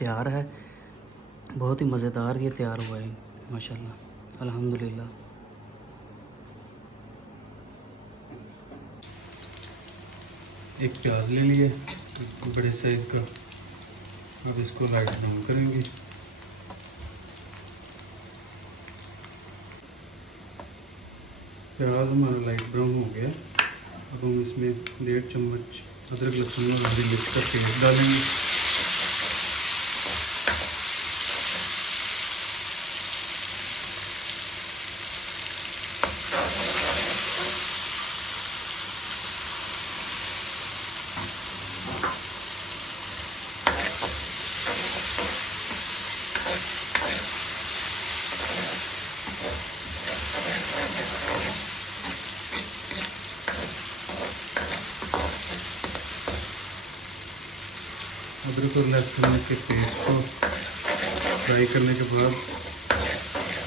तैयार है। बहुत ही मज़ेदार ये तैयार हुआ है माशाल्लाह, अल्हम्दुलिल्लाह। एक प्याज ले लिए बड़े साइज़ का, अब इसको लाइट ब्राउन करेंगे। प्याज हमारा लाइट ब्राउन हो गया। अब हम इसमें 1.5 चम्मच अदरक लहसुन और हरी मिर्च का पेस्ट डालेंगे। अदरक और लहसुन के पेस्ट को फ्राई करने के बाद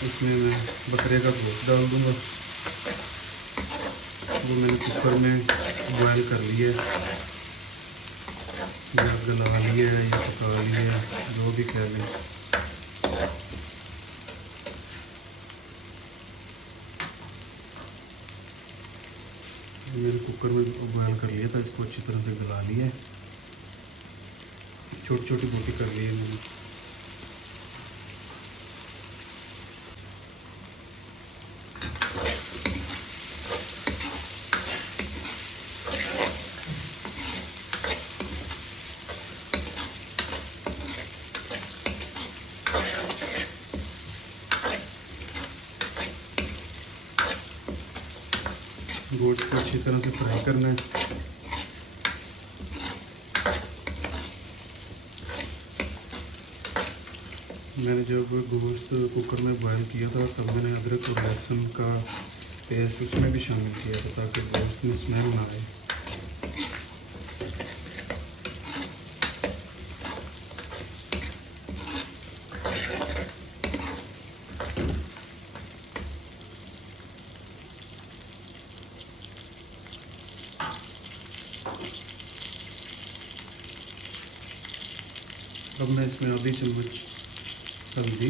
इसमें मैं बकरे का गोश्त डाल दूँगा। वो मैंने कुकर में बॉयल कर लिया है, या गला लिया है या पका लिया है, जो भी कह लें। मैंने कुकर में बॉयल कर लिया था, इसको अच्छी तरह से गला लिया है। छोटी छोटी रोटी कर ली है मैंने। गोश्त को अच्छी तरह से फ्राई करना है। मैंने जब गोश्त कुकर में बॉयल किया था तब मैंने अदरक और लहसुन का पेस्ट उसमें भी शामिल किया था ताकि गोश्त में स्मेल ना आए। अब मैं इसमें आधी चम्मच हल्दी,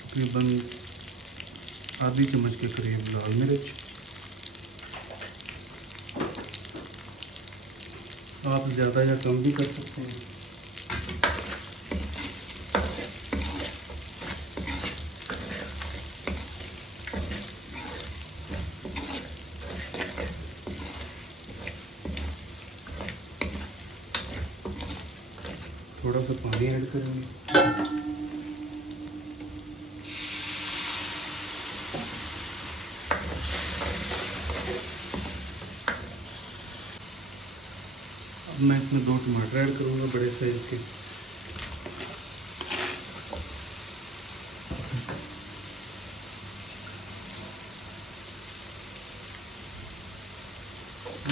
तकरीबन आधी चम्मच के करीब लाल मिर्च, आप ज़्यादा या कम भी कर सकते हैं। थोड़ा सा पानी ऐड करेंगे। अब मैं इसमें 2 टमाटर ऐड करूँगा बड़े साइज़ के।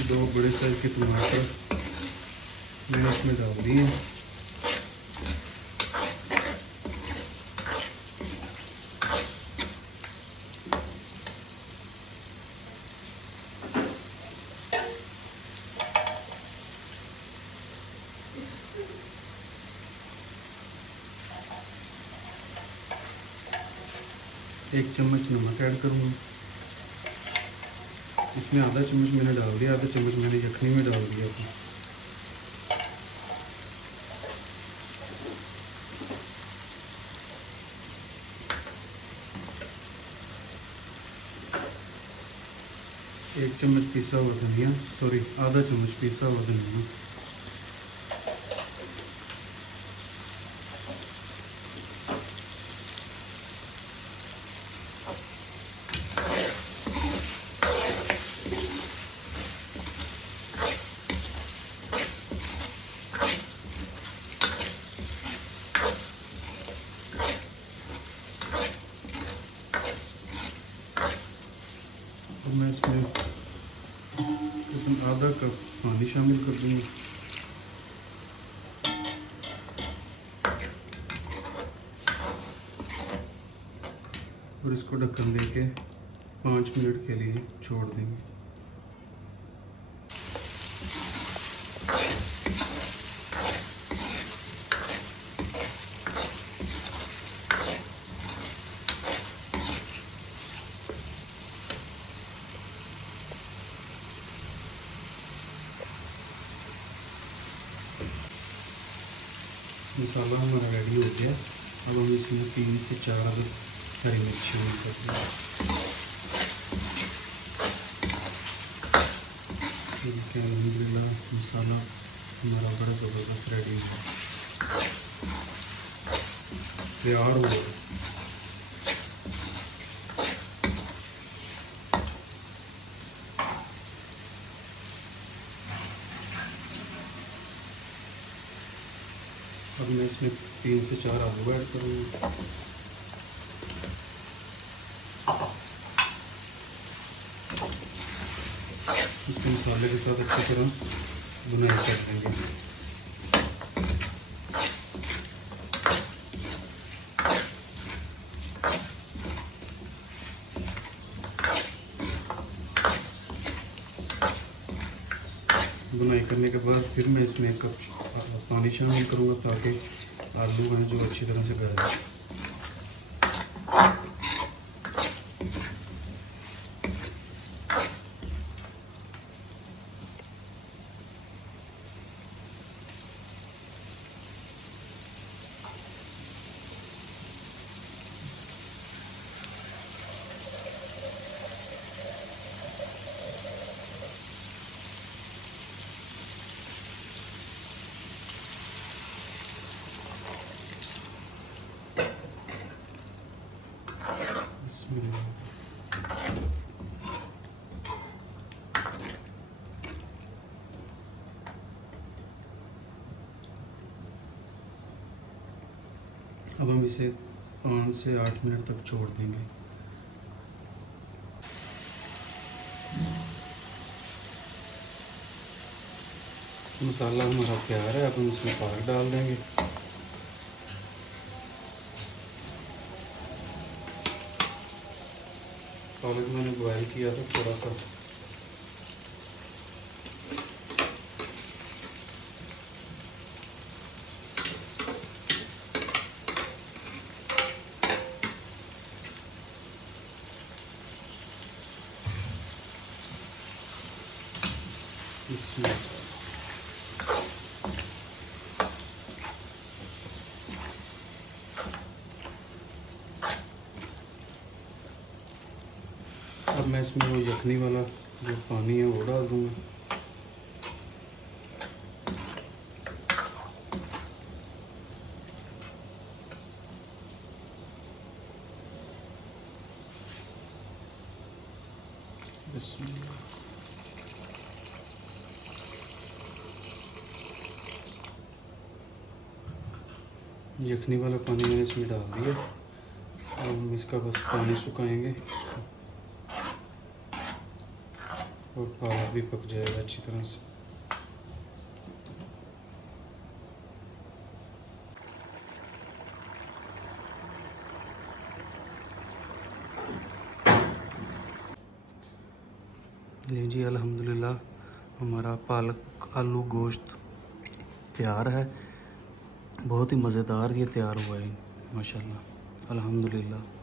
दो बड़े साइज़ के टमाटर मैंने इसमें डाल दिए। एक चम्मच नमक ऐड करूँगा। इसमें आधा चम्मच मैंने डाल दिया, आधा चम्मच मैंने यखनी में डाल दिया था। एक चम्मच पिसा हुआ धनिया, सॉरी आधा चम्मच पिसा हुआ धनिया। तो मैं इसमें आधा कप पानी शामिल कर दूँगी। और इसको इसको ढक्कन दे के 5 मिनट के लिए छोड़ देंगे। मसाला हमारा रेडी हो गया। अब हम इसमें 3 से 4 हरी मिर्ची ऐड कर देंगे। ठीक है, अल्हम्दुलिल्लाह मसाला हमारा बड़ा ज़बरदस्त रेडी है, तैयार हो गया। अब मैं इसमें 3 से 4 आलू ऐड करूँगा। इसको मसाले के साथ अच्छी तरह भुनाई कर देंगे। बुनाई करने के बाद फिर मैं इसमें 1 कप पानी शामिल करूँगा ताकि आलू हैं जो अच्छी तरह से गल जाए। अब हम इसे 5 से 8 मिनट तक छोड़ देंगे। मसाला हमारा तैयार है। अब हम इसमें पालक डाल देंगे। पालक मैंने बॉयल किया था थोड़ा सा। इसमें अब मैं इसमें वो यखनी वाला जो पानी है वो डाल दूँगा। यखनी वाला पानी मैंने इसमें डाल दिया। अब हम इसका बस पानी सुखाएंगे और पालक भी पक जाएगा अच्छी तरह से। जी अल्हम्दुलिल्लाह हमारा पालक आलू गोश्त तैयार है। बहुत ही मज़ेदार ये तैयार हुआ है माशाल्लाह अल्हम्दुलिल्लाह।